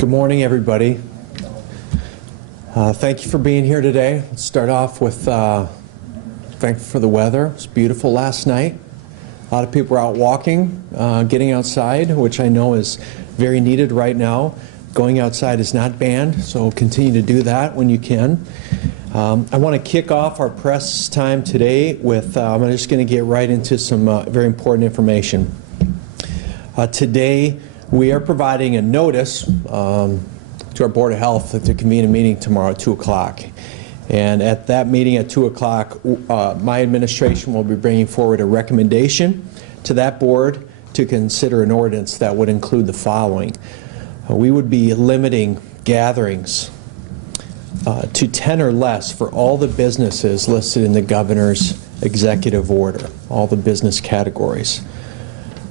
Good morning, everybody. Thank you for being here today. Let's start off with thankful for the weather. It was beautiful last night. A lot of people were out walking, getting outside, which I know is very needed right now. Going outside is not banned, so continue to do that when you can. I want to kick off our press time today with, I'm just going to get right into some very important information. Today, we are providing a notice to our Board of Health to convene a meeting tomorrow at 2 o'clock. And at that meeting at 2 o'clock, my administration will be bringing forward a recommendation to that board to consider an ordinance that would include the following. We would be limiting gatherings to 10 or less for all the businesses listed in the governor's executive order, all the business categories.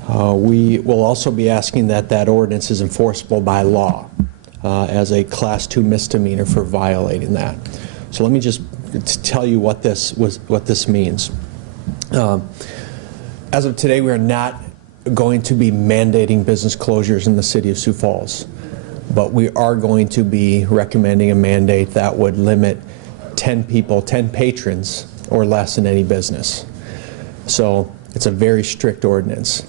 We will also be asking that that ordinance is enforceable by law as a Class 2 misdemeanor for violating that. So let me just tell you what this means. As of today, we are not going to be mandating business closures in the city of Sioux Falls, but we are going to be recommending a mandate that would limit 10 people, 10 patrons or less in any business. So it's a very strict ordinance.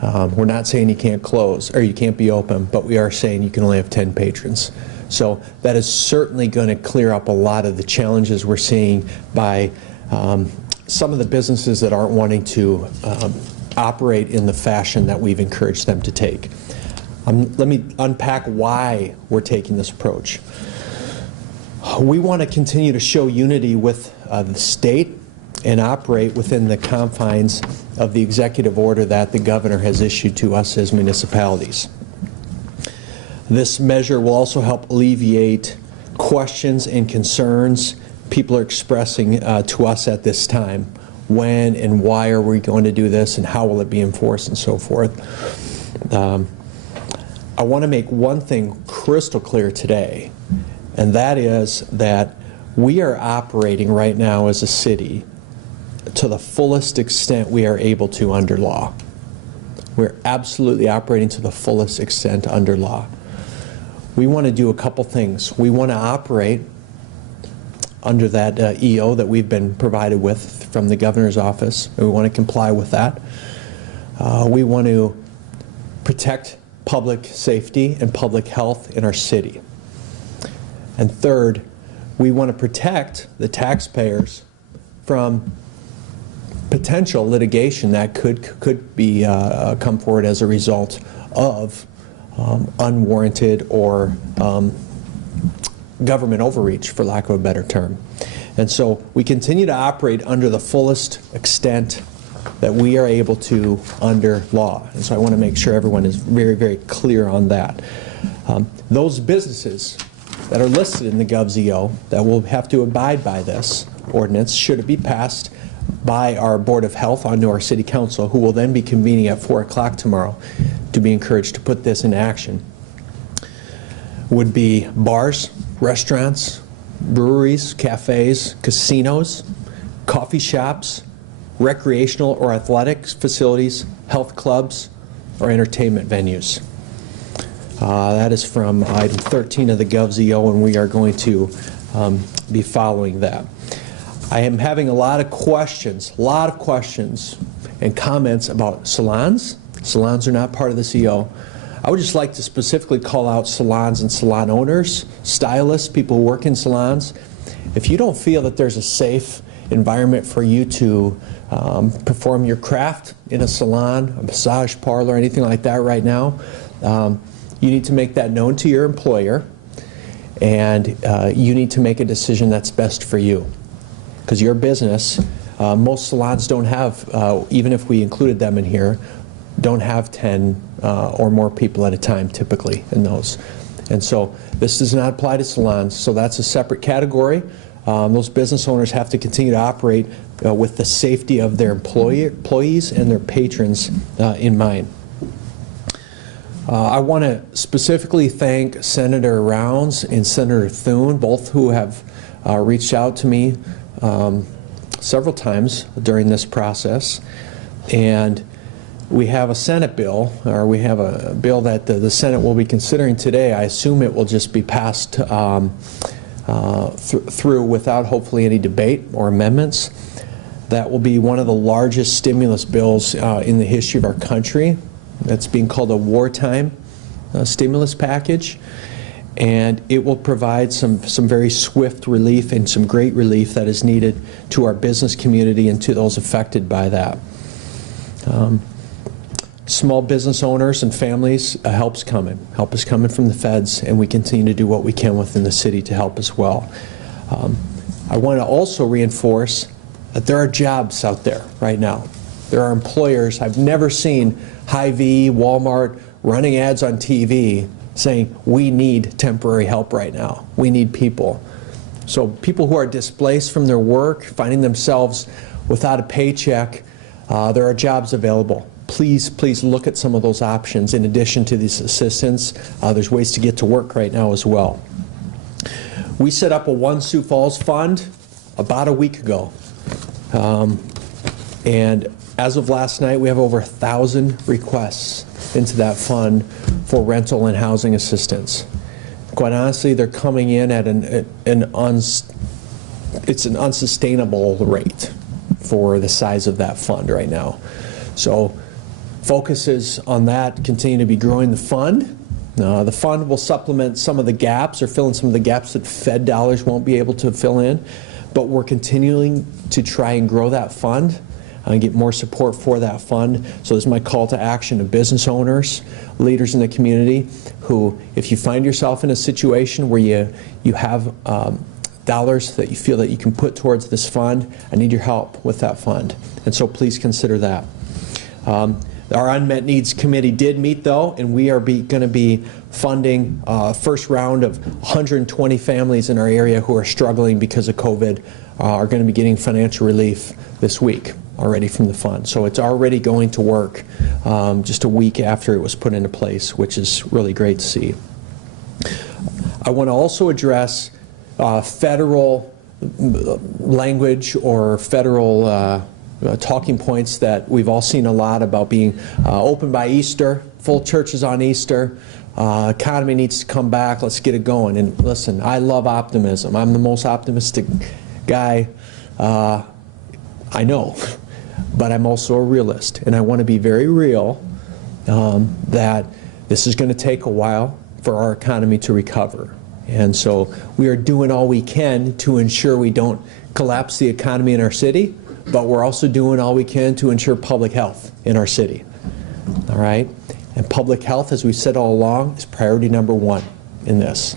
We're not saying you can't close or you can't be open, but we are saying you can only have 10 patrons. So that is certainly going to clear up a lot of the challenges we're seeing by some of the businesses that aren't wanting to operate in the fashion that we've encouraged them to take. Let me unpack why we're taking this approach. We want to continue to show unity with the state and operate within the confines of the executive order that the governor has issued to us as municipalities. This measure will also help alleviate questions and concerns people are expressing to us at this time. When and why are we going to do this, and how will it be enforced, and so forth. I want to make one thing crystal clear today, and that is that we are operating right now as a city to the fullest extent we are able to under law. We're absolutely operating to the fullest extent under law. We want to do a couple things. We want to operate under that EO that we've been provided with from the governor's office, and we want to comply with that. We want to protect public safety and public health in our city. And third, we want to protect the taxpayers from potential litigation that could be come forward as a result of unwarranted or government overreach, for lack of a better term. And so we continue to operate under the fullest extent that we are able to under law. And so I want to make sure everyone is very, very clear on that. Those businesses that are listed in the GovEO that will have to abide by this ordinance, should it be passed by our Board of Health onto our City Council, who will then be convening at 4 o'clock tomorrow to be encouraged to put this in action, would be bars, restaurants, breweries, cafes, casinos, coffee shops, recreational or athletic facilities, health clubs, or entertainment venues. That is from item 13 of the GovEO, and we are going to be following that. I am having a lot of questions and comments about salons. Salons are not part of this EO. I would just like to specifically call out salons and salon owners, stylists, people who work in salons. If you don't feel that there's a safe environment for you to perform your craft in a salon, a massage parlor, anything like that right now, you need to make that known to your employer, and you need to make a decision that's best for you. Because your business, most salons don't have, even if we included them in here, don't have 10 or more people at a time typically in those. And so this does not apply to salons, so that's a separate category. Those business owners have to continue to operate with the safety of their employees and their patrons in mind. I want to specifically thank Senator Rounds and Senator Thune, both who have reached out to me several times during this process. And we have a Senate bill, or we have a bill that the Senate will be considering today. I assume it will just be passed through without hopefully any debate or amendments. That will be one of the largest stimulus bills in the history of our country. That's being called a wartime stimulus package. And it will provide some very swift relief and some great relief that is needed to our business community and to those affected by that. Small business owners and families, help's coming. Help is coming from the feds, and we continue to do what we can within the city to help as well. I want to also reinforce that there are jobs out there right now. There are employers. I've never seen Hy-Vee, Walmart running ads on TV saying, we need temporary help right now. We need people. So people who are displaced from their work, finding themselves without a paycheck, there are jobs available. Please, please look at some of those options in addition to this assistance. There's ways to get to work right now as well. We set up a One Sioux Falls Fund about a week ago. And as of last night, we have over 1,000 requests into that fund for rental and housing assistance. Quite honestly, they're coming in at it's an unsustainable rate for the size of that fund right now. So focus is on that, continue to be growing the fund. The fund will supplement some of the gaps or fill in some of the gaps that Fed dollars won't be able to fill in, but we're continuing to try and grow that fund and get more support for that fund. So this is my call to action to business owners, leaders in the community, who, if you find yourself in a situation where you have dollars that you feel that you can put towards this fund, I need your help with that fund. And so please consider that. Our Unmet Needs Committee did meet, though, and we are going to be funding first round of 120 families in our area who are struggling because of COVID are going to be getting financial relief this week already from the fund. So it's already going to work just a week after it was put into place, which is really great to see. I want to also address federal language or federal talking points that we've all seen a lot about being open by Easter, full churches on Easter, economy needs to come back, let's get it going. And listen, I love optimism. I'm the most optimistic guy I know, but I'm also a realist, and I want to be very real that this is going to take a while for our economy to recover. And so we are doing all we can to ensure we don't collapse the economy in our city, but we're also doing all we can to ensure public health in our city. All right? And public health, as we've said all along, is priority number one in this.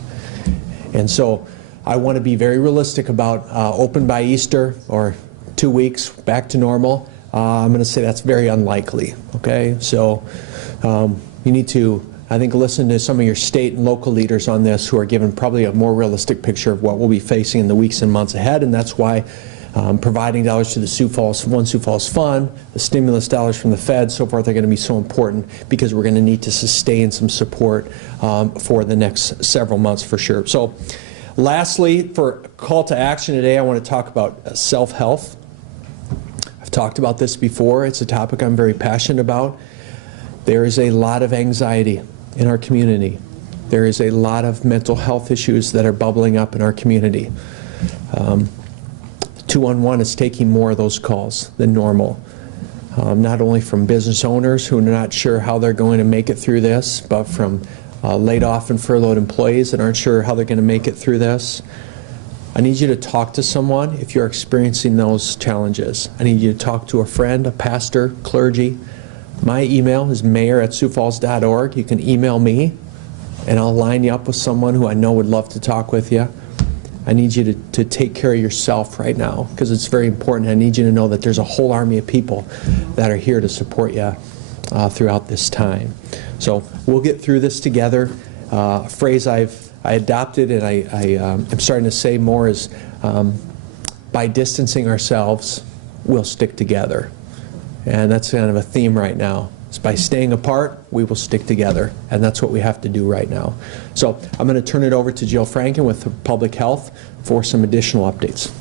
And so I want to be very realistic about open by Easter or 2 weeks back to normal. I'm going to say that's very unlikely. Okay? So you need to, I think, listen to some of your state and local leaders on this who are giving probably a more realistic picture of what we'll be facing in the weeks and months ahead, and that's why providing dollars to the One Sioux Falls Fund, the stimulus dollars from the Fed, so forth, are going to be so important because we're going to need to sustain some support for the next several months for sure. So lastly, for call to action today, I want to talk about self-health. I've talked about this before. It's a topic I'm very passionate about. There is a lot of anxiety in our community. There is a lot of mental health issues that are bubbling up in our community. 211 is taking more of those calls than normal, not only from business owners who are not sure how they're going to make it through this, but from laid off and furloughed employees that aren't sure how they're going to make it through this. I need you to talk to someone if you're experiencing those challenges. I need you to talk to a friend, a pastor, clergy. My email is mayor@siouxfalls.org. You can email me, and I'll line you up with someone who I know would love to talk with you. I need you to take care of yourself right now because it's very important. I need you to know that there's a whole army of people that are here to support you throughout this time. So we'll get through this together. A phrase I adopted and I'm starting to say more is by distancing ourselves, we'll stick together. And that's kind of a theme right now. It's by staying apart, we will stick together. And that's what we have to do right now. So I'm going to turn it over to Jill Franken with Public Health for some additional updates.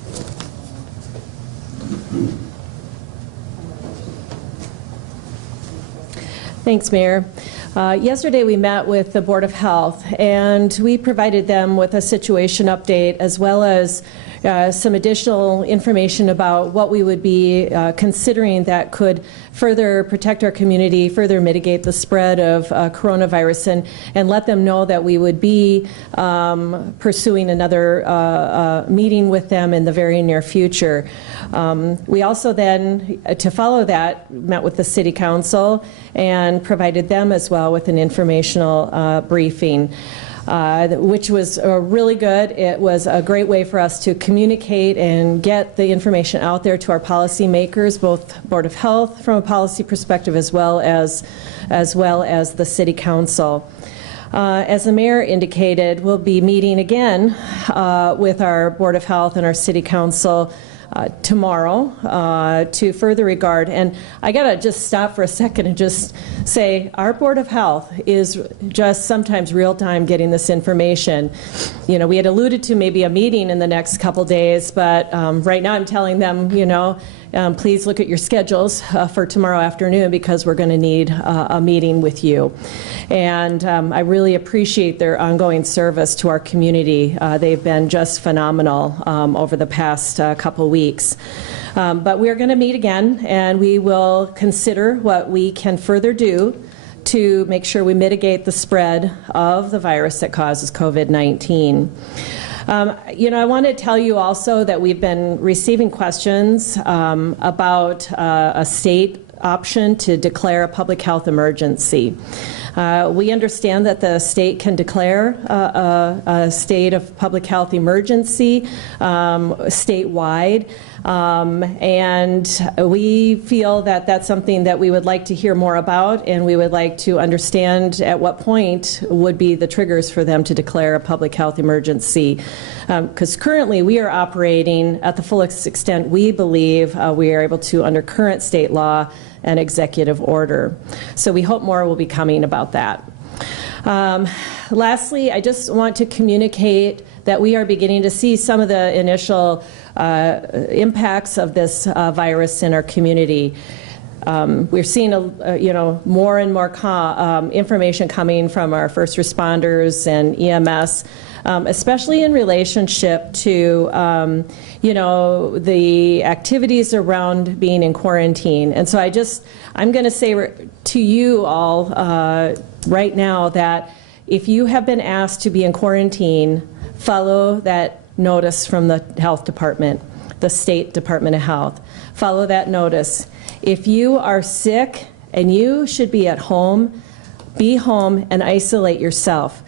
Thanks, Mayor. Yesterday we met with the Board of Health, and we provided them with a situation update as well as some additional information about what we would be considering that could further protect our community, further mitigate the spread of coronavirus, and let them know that we would be pursuing another meeting with them in the very near future. We also then, to follow that, met with the City Council and provided them as well with an informational briefing. Which was really good. It was a great way for us to communicate and get the information out there to our policymakers, both Board of Health from a policy perspective as well as the City Council. As the Mayor indicated, we'll be meeting again with our Board of Health and our City Council tomorrow to further regard. And I gotta just stop for a second and just say our Board of Health is just sometimes real time getting this information. You know, we had alluded to maybe a meeting in the next couple days, but right now I'm telling them, you know, please look at your schedules for tomorrow afternoon because we're going to need a meeting with you. And I really appreciate their ongoing service to our community. They've been just phenomenal over the past couple weeks. But we're going to meet again, and we will consider what we can further do to make sure we mitigate the spread of the virus that causes COVID-19. You know, I want to tell you also that we've been receiving questions about a state option to declare a public health emergency. We understand that the state can declare a state of public health emergency statewide, and we feel that that's something that we would like to hear more about, and we would like to understand at what point would be the triggers for them to declare a public health emergency. Because currently we are operating at the fullest extent we believe we are able to under current state law and executive order. So we hope more will be coming about that. Lastly, I just want to communicate that we are beginning to see some of the initial impacts of this virus in our community. We're seeing more and more information coming from our first responders and EMS, especially in relationship to the activities around being in quarantine. And so I'm going to say to you all right now that if you have been asked to be in quarantine, follow that notice from the health department, the State Department of Health. Follow that notice. If you are sick and you should be at home, be home and isolate yourself.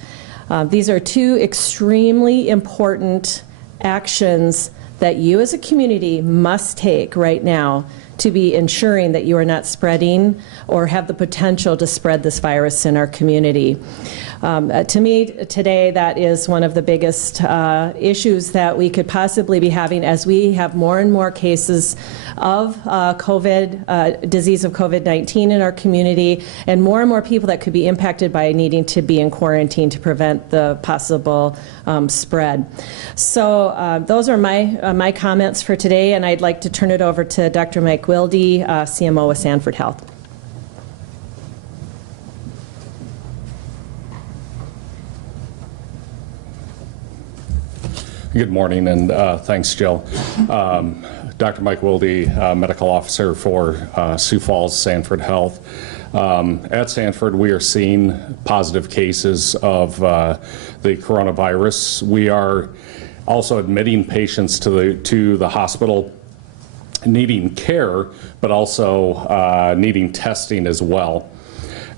These are two extremely important actions that you as a community must take right now to be ensuring that you are not spreading or have the potential to spread this virus in our community. To me, today, that is one of the biggest issues that we could possibly be having as we have more and more cases of disease of COVID-19 in our community, and more people that could be impacted by needing to be in quarantine to prevent the possible spread. So those are my comments for today, and I'd like to turn it over to Dr. Mike Wilde, CMO with Sanford Health. Good morning, and thanks, Jill. Dr. Mike Wilde, Medical Officer for Sioux Falls Sanford Health. At Sanford, we are seeing positive cases of the coronavirus. We are also admitting patients to the hospital needing care, but also needing testing as well.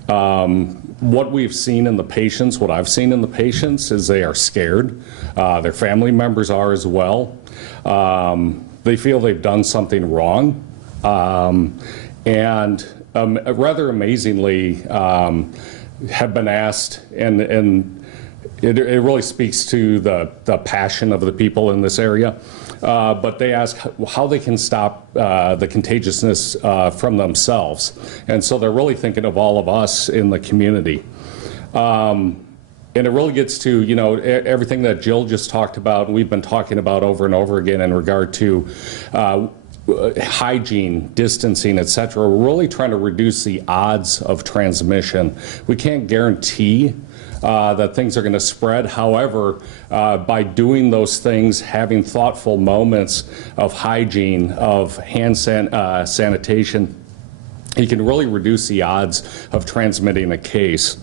What we've seen in the patients, what I've seen in the patients is they are scared. Their family members are as well. They feel they've done something wrong. And rather amazingly, have been asked, and it really speaks to the passion of the people in this area, but they ask how they can stop the contagiousness from themselves. And so they're really thinking of all of us in the community. And it really gets to, everything that Jill just talked about, and we've been talking about over and over again in regard to hygiene, distancing, et cetera. We're really trying to reduce the odds of transmission. We can't guarantee that things are going to spread. However, by doing those things, having thoughtful moments of hygiene, of hand sanitation, you can really reduce the odds of transmitting a case.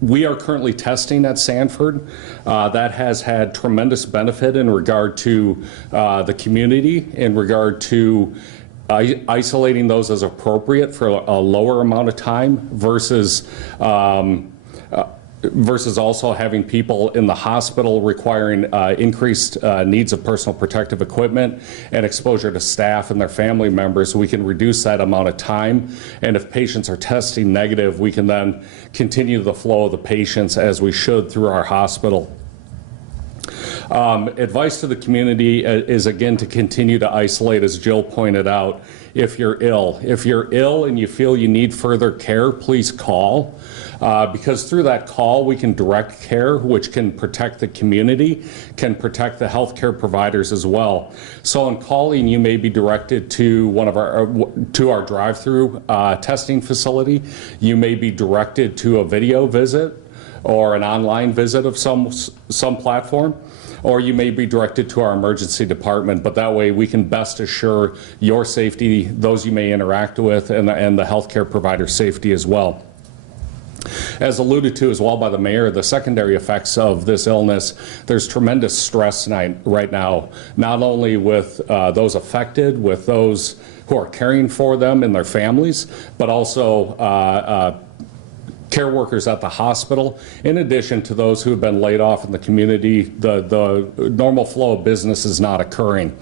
We are currently testing at Sanford. That has had tremendous benefit in regard to the community, in regard to isolating those as appropriate for a lower amount of time versus also having people in the hospital requiring increased needs of personal protective equipment and exposure to staff and their family members. We can reduce that amount of time, and if patients are testing negative, we can then continue the flow of the patients as we should through our hospital. Advice to the community is, again, to continue to isolate, as Jill pointed out, if you're ill. If you're ill and you feel you need further care, please call. Because through that call, we can direct care, which can protect the community, can protect the healthcare providers as well. So in calling, you may be directed to one of our drive-through testing facility. You may be directed to a video visit or an online visit of some platform, or you may be directed to our emergency department, but that way we can best assure your safety, those you may interact with, and the healthcare provider safety as well. As alluded to as well by the mayor, the secondary effects of this illness, there's tremendous stress right now, not only with those affected, with those who are caring for them and their families, but also care workers at the hospital, in addition to those who have been laid off in the community. The normal flow of business is not occurring.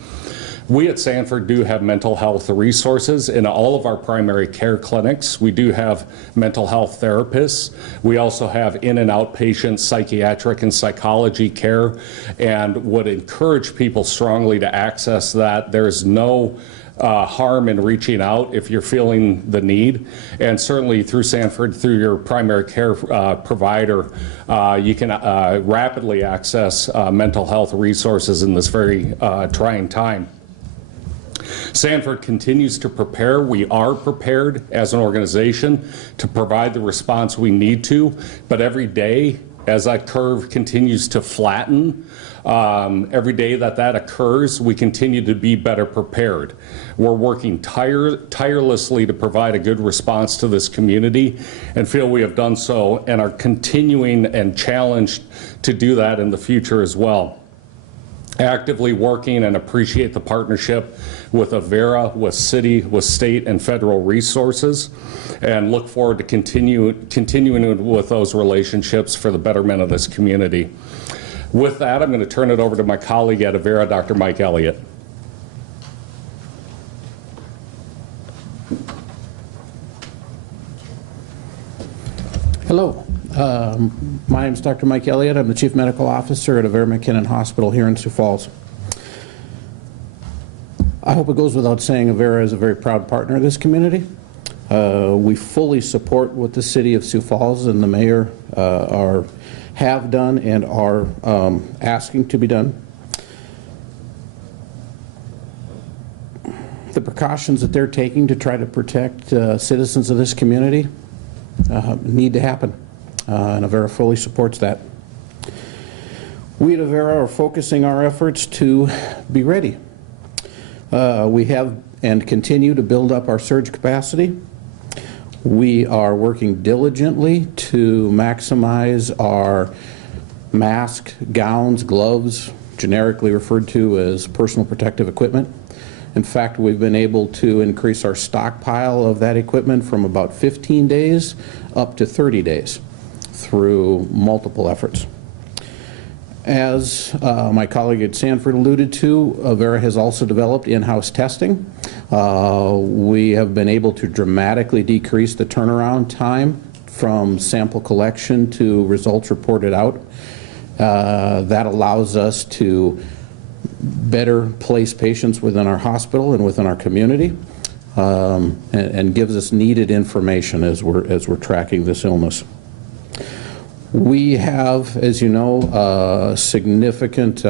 We at Sanford do have mental health resources in all of our primary care clinics. We do have mental health therapists. We also have in and outpatient psychiatric and psychology care, and would encourage people strongly to access that. There's no harm in reaching out if you're feeling the need, and certainly through Sanford, through your primary care provider, you can rapidly access mental health resources in this very trying time. Sanford continues to prepare. We are prepared as an organization to provide the response we need to, but every day as that curve continues to flatten, every day that occurs, we continue to be better prepared. We're working tirelessly to provide a good response to this community, and feel we have done so and are continuing and challenged to do that in the future as well. Actively working and appreciate the partnership with Avera, with city, with state and federal resources, and look forward to continuing with those relationships for the betterment of this community. With that, I'm going to turn it over to my colleague at Avera, Dr. Mike Elliott. Hello. My name is Dr. Mike Elliott. I'm the Chief Medical Officer at Avera McKinnon Hospital here in Sioux Falls. I hope it goes without saying Avera is a very proud partner of this community. We fully support what the City of Sioux Falls and the Mayor have done and are asking to be done. The precautions that they're taking to try to protect citizens of this community need to happen. And Avera fully supports that. We at Avera are focusing our efforts to be ready. We have and continue to build up our surge capacity. We are working diligently to maximize our mask, gowns, gloves, generically referred to as personal protective equipment. In fact, we've been able to increase our stockpile of that equipment from about 15 days up to 30 days. Through multiple efforts. As my colleague at Sanford alluded to, Avera has also developed in-house testing. We have been able to dramatically decrease the turnaround time from sample collection to results reported out. That allows us to better place patients within our hospital and within our community, and gives us needed information as we're tracking this illness. We have, as you know, a significant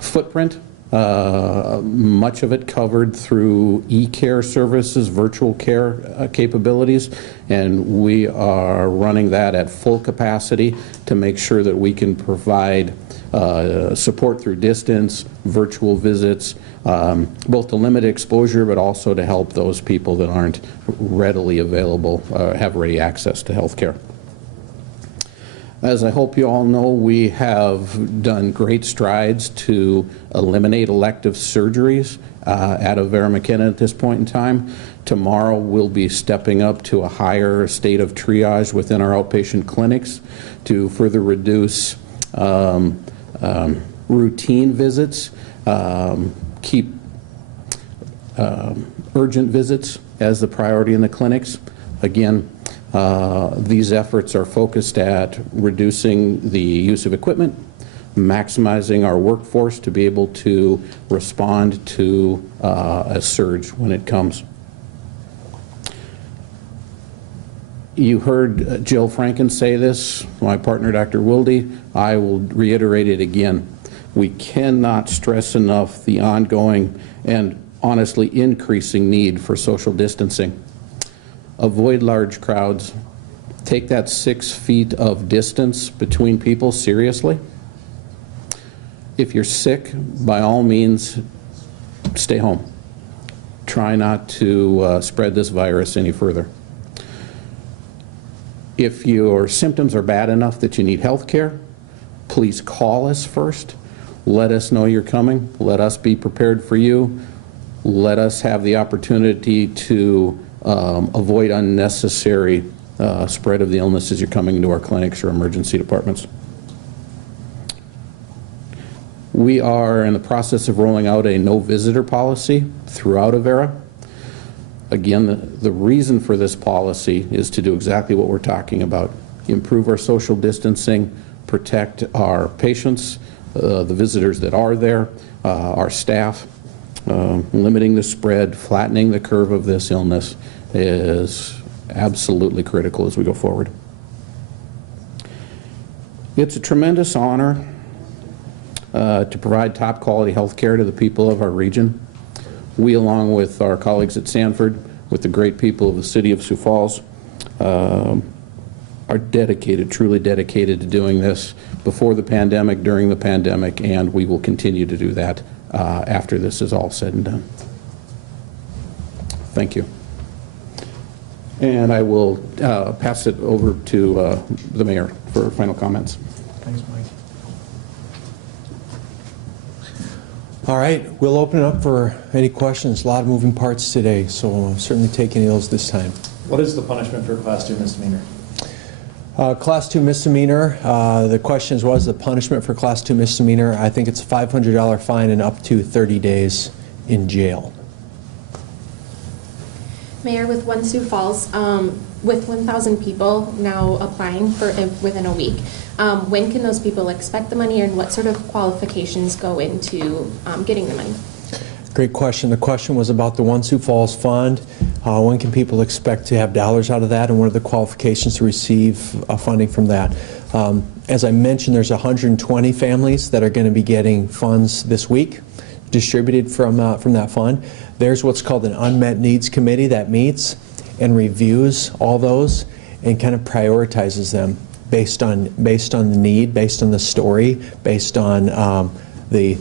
footprint much of it covered through e-care services, virtual care capabilities, and we are running that at full capacity to make sure that we can provide support through distance, virtual visits, both to limit exposure but also to help those people that aren't readily available, have ready access to health care. As I hope you all know, we have done great strides to eliminate elective surgeries at Avera McKenna at this point in time. Tomorrow we'll be stepping up to a higher state of triage within our outpatient clinics to further reduce routine visits, keep urgent visits as the priority in the clinics. Again, these efforts are focused at reducing the use of equipment, maximizing our workforce to be able to respond to a surge when it comes. You heard Jill Franken say this, my partner Dr. Wilde. I will reiterate it again. We cannot stress enough the ongoing and honestly increasing need for social distancing. Avoid large crowds. Take that 6 feet of distance between people seriously. If you're sick, by all means, stay home. Try not to spread this virus any further. If your symptoms are bad enough that you need health care, please call us first. Let us know you're coming. Let us be prepared for you. Let us have the opportunity to avoid unnecessary spread of the illness as you're coming into our clinics or emergency departments. We are in the process of rolling out a no visitor policy throughout Avera. Again, the reason for this policy is to do exactly what we're talking about. Improve our social distancing, protect our patients, the visitors that are there, our staff. Limiting the spread, flattening the curve of this illness is absolutely critical as we go forward. It's a tremendous honor to provide top quality health care to the people of our region. We, along with our colleagues at Sanford, with the great people of the city of Sioux Falls, are dedicated, truly dedicated to doing this before the pandemic, during the pandemic, and we will continue to do that after this is all said and done. Thank you. And I will pass it over to the mayor for final comments. Thanks, Mike. All right, we'll open it up for any questions. A lot of moving parts today, so we'll certainly take any of those this time. What is the punishment for Class 2 misdemeanor? Class 2 misdemeanor, the question was the punishment for Class 2 misdemeanor. I think it's a $500 fine and up to 30 days in jail. Mayor, with One Sioux Falls, with 1,000 people now applying for within a week, when can those people expect the money, and what sort of qualifications go into getting the money? Great question. The question was about the One Sioux Falls Fund. When can people expect to have dollars out of that, and what are the qualifications to receive funding from that? As I mentioned, there's 120 families that are going to be getting funds this week, distributed from that fund. There's what's called an Unmet Needs Committee that meets and reviews all those and kind of prioritizes them based on the need, based on the story, based on the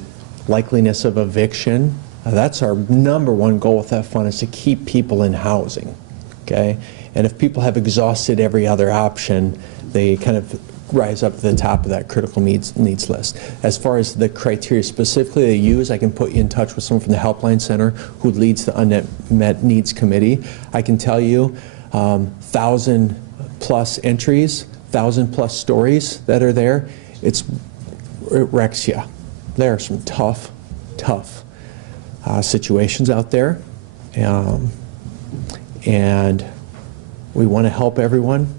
likeliness of eviction. That's our number one goal with that fund, is to keep people in housing, okay? And if people have exhausted every other option, they kind of rise up to the top of that critical needs list. As far as the criteria specifically they use, I can put you in touch with someone from the Helpline Center who leads the Unmet Needs Committee. I can tell you 1,000 plus entries, 1,000 plus stories that are there. It wrecks you. There are some tough situations out there, and we want to help everyone.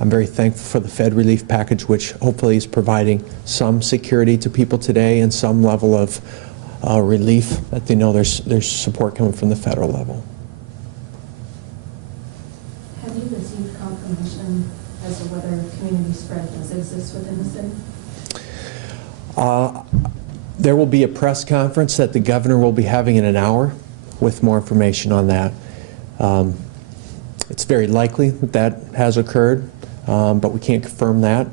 I'm very thankful for the Fed relief package, which hopefully is providing some security to people today and some level of relief that they know there's support coming from the federal level. Have you received confirmation as to whether community spread does exist within the city? There will be a press conference that the governor will be having in an hour with more information on that. It's very likely that that has occurred, but we can't confirm that.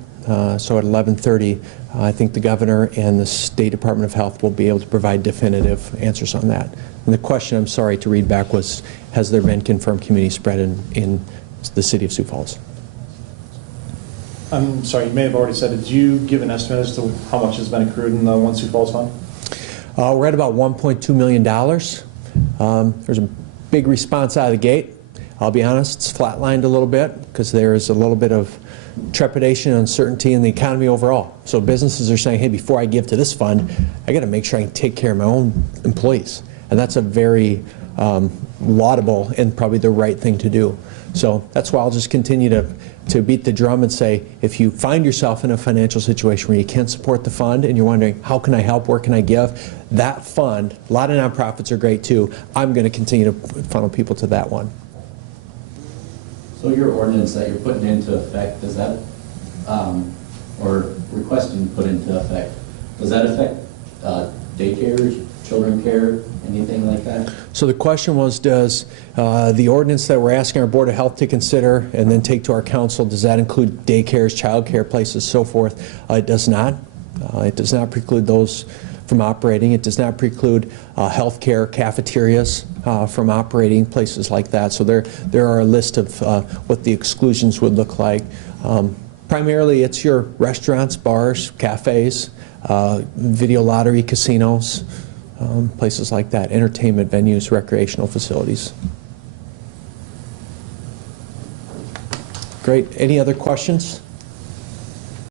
So at 11:30, I think the governor and the State Department of Health will be able to provide definitive answers on that. And the question, I'm sorry to read back, was, has there been confirmed community spread in the city of Sioux Falls? I'm sorry, you may have already said it. Did you give an estimate as to how much has been accrued in the One Sioux Falls Fund? We're at about $1.2 million. There's a big response out of the gate. I'll be honest, it's flatlined a little bit because there is a little bit of trepidation and uncertainty in the economy overall. So businesses are saying, hey, before I give to this fund, I got to make sure I can take care of my own employees. And that's a very laudable and probably the right thing to do. So that's why I'll just continue to beat the drum and say, if you find yourself in a financial situation where you can't support the fund and you're wondering, how can I help, where can I give? That fund, a lot of nonprofits are great too. I'm going to continue to funnel people to that one. So your ordinance that you're putting into effect, does that, or requesting put into effect, does that affect daycares, children care, anything like that? So the question was, does the ordinance that we're asking our Board of Health to consider and then take to our council, does that include daycares, child care places, so forth? It does not. It does not preclude those from operating. It does not preclude health care, cafeterias from operating, places like that. So there are a list of what the exclusions would look like. Primarily it's your restaurants, bars, cafes, video lottery, casinos, places like that, entertainment venues, recreational facilities. Great. Any other questions?